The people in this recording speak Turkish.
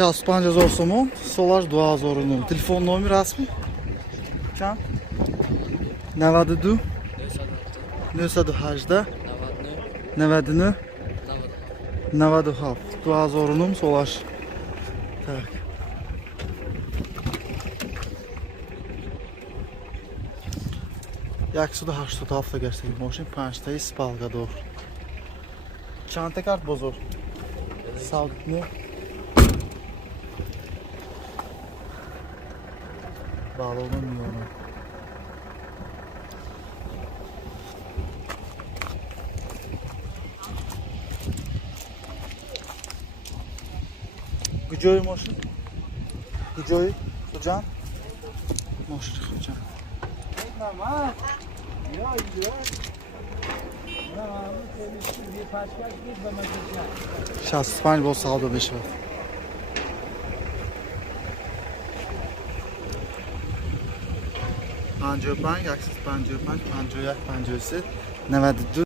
65 so'm, solar 2000. Telefon nomeri rasmi? Çan? 92 918 99 97 2000 solar. Tak. Jak sуда 87 gerçekten moşin 5 tayı spalga doğru. Çanta kart bozor. Sağlıklı. Bağlı olmuyor ona. Gücüy moşin. Gücüy. Hocam. Moşin hocam. Tamam. Ya Şahs İspanya bol sağda 5 var. Pancopan, yaksız pancopan, pancoyak pancösi, 92